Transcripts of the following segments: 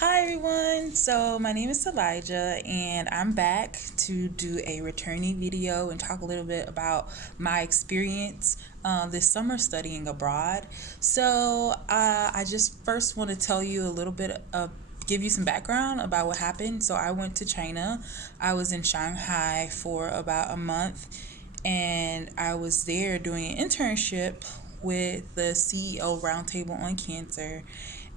Hi everyone, so my name is Elijah and I'm back to do a returning video and talk a little bit about my experience this summer studying abroad. I just first want to tell you a little bit of give you some background about what happened. So I went to China. I was in Shanghai for about a month and I was there doing an internship with the CEO Roundtable on Cancer,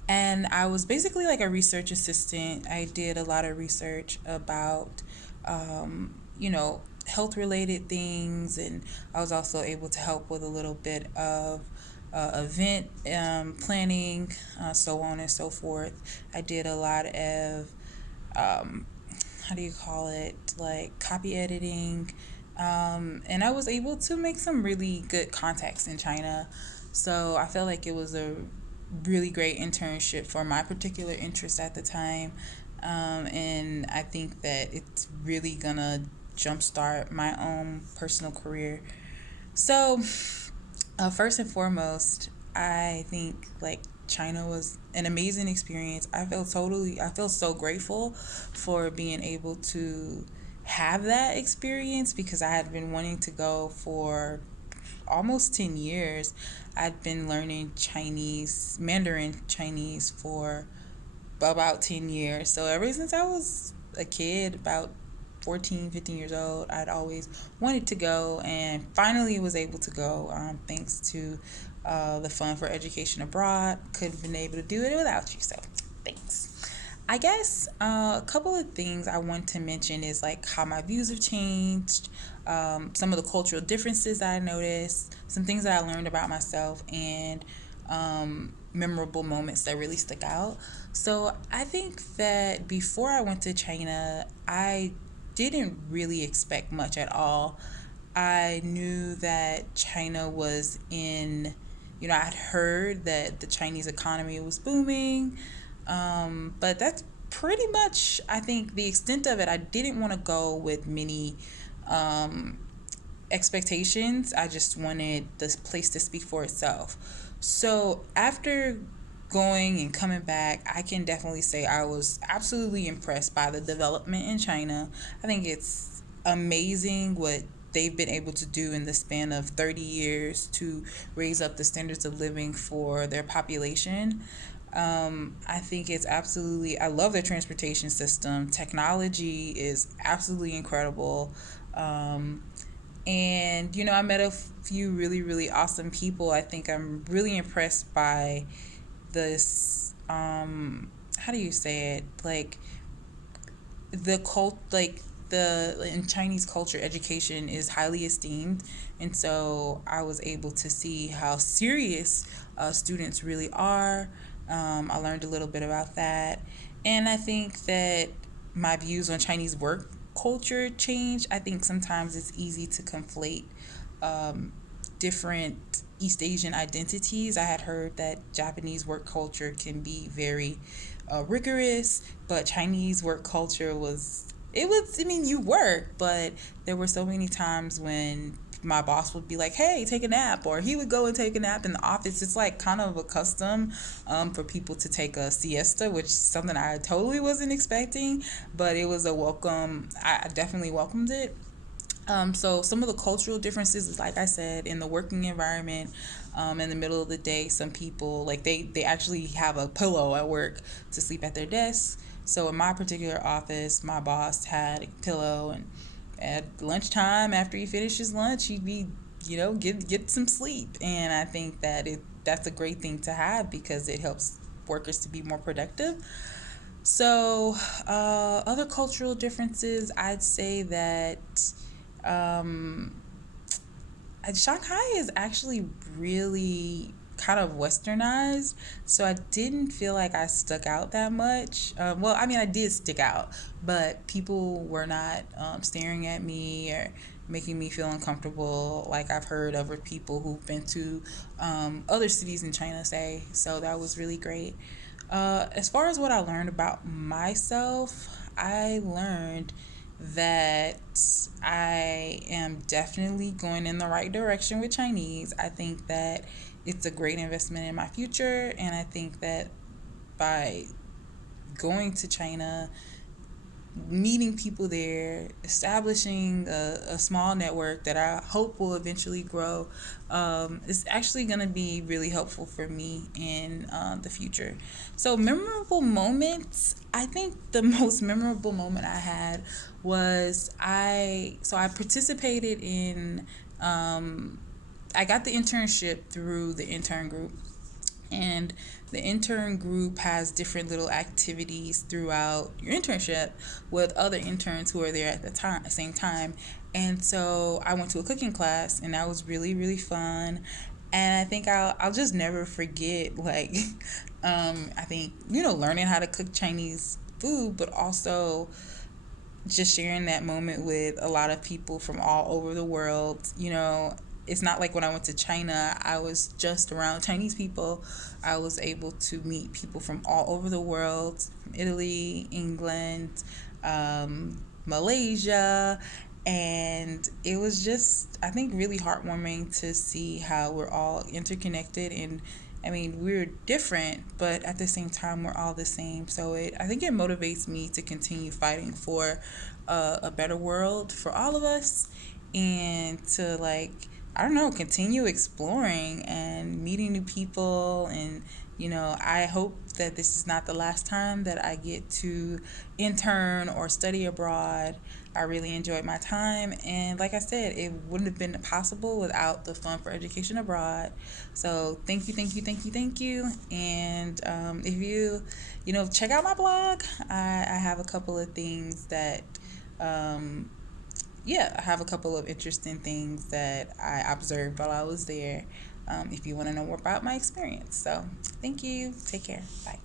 and I was basically like a research assistant. I did a lot of research about, health related things, and I was also able to help with a little bit of event planning, so on and so forth. I did a lot of, how do you call it, like copy editing. And I was able to make some really good contacts in China. So I felt like it was a really great internship for my particular interest at the time. And I think that it's really gonna jumpstart my own personal career. So, first and foremost, I think like China was an amazing experience. I feel so grateful for being able to have that experience because I had been wanting to go for almost 10 years. I'd been learning Mandarin Chinese for about 10 years. So ever since I was a kid, about 14, 15 years old, I'd always wanted to go and finally was able to go, thanks to the Fund for Education Abroad. Couldn't have been able to do it without you, so thanks. I guess a couple of things I want to mention is like how my views have changed, some of the cultural differences that I noticed, some things that I learned about myself, and memorable moments that really stuck out. So I think that before I went to China, I didn't really expect much at all. I knew that China was in, I'd heard that the Chinese economy was booming, but that's pretty much, I think, the extent of it. I didn't want to go with many um, expectations. I just wanted this place to speak for itself. So after going and coming back, I can definitely say I was absolutely impressed by the development in China. I think it's amazing what they've been able to do in the span of 30 years to raise up the standards of living for their population. I think it's absolutely, I love their transportation system. Technology is absolutely incredible. Um, and, I met a few really, really awesome people. I think I'm really impressed by this, how do you say it? Like, the in Chinese culture, education is highly esteemed, and so I was able to see how serious students really are. I learned a little bit about that, and I think that my views on Chinese work culture changed. I think sometimes it's easy to conflate um, different East Asian identities. I had heard that Japanese work culture can be very rigorous, but Chinese work culture I mean, you work, but there were so many times when my boss would be like, hey, take a nap, or he would go and take a nap in the office. It's like kind of a custom for people to take a siesta, which is something I totally wasn't expecting, but it was a welcome. I definitely welcomed it. So some of the cultural differences is, like I said, in the working environment. In the middle of the day, some people like they actually have a pillow at work to sleep at their desk. So in my particular office, my boss had a pillow, and at lunchtime after he finishes lunch, he'd be, get some sleep. And I think that that's a great thing to have because it helps workers to be more productive. So, other cultural differences, I'd say that um, Shanghai is actually really kind of westernized, so I didn't feel like I stuck out that much. Well, I mean, I did stick out, but people were not staring at me or making me feel uncomfortable like I've heard other people who've been to other cities in China say. So that was really great. As far as what I learned about myself, I learned that I am definitely going in the right direction with Chinese. I think that it's a great investment in my future, and I think that by going to China, meeting people there, establishing a small network that I hope will eventually grow, is actually going to be really helpful for me in the future. So, memorable moments, I think the most memorable moment I had was I participated in, I got the internship through the intern group, and the intern group has different little activities throughout your internship with other interns who are there at the same time. And so I went to a cooking class, and that was really really fun. And I think I'll just never forget, like, I think, learning how to cook Chinese food, but also just sharing that moment with a lot of people from all over the world. It's not like when I went to China, I was just around Chinese people. I was able to meet people from all over the world, from Italy, England, Malaysia. And it was just, I think, really heartwarming to see how we're all interconnected. And I mean, we're different, but at the same time, we're all the same. So I think it motivates me to continue fighting for a better world for all of us, and to, like, I don't know, continue exploring and meeting new people. And I hope that this is not the last time that I get to intern or study abroad. I really enjoyed my time, and like I said, it wouldn't have been possible without the Fund for Education Abroad. So thank you, thank you, thank you, thank you. And if you, check out my blog, I have a couple of things that, um, yeah, I have a couple of interesting things that I observed while I was there. If you want to know more about my experience. So thank you. Take care. Bye.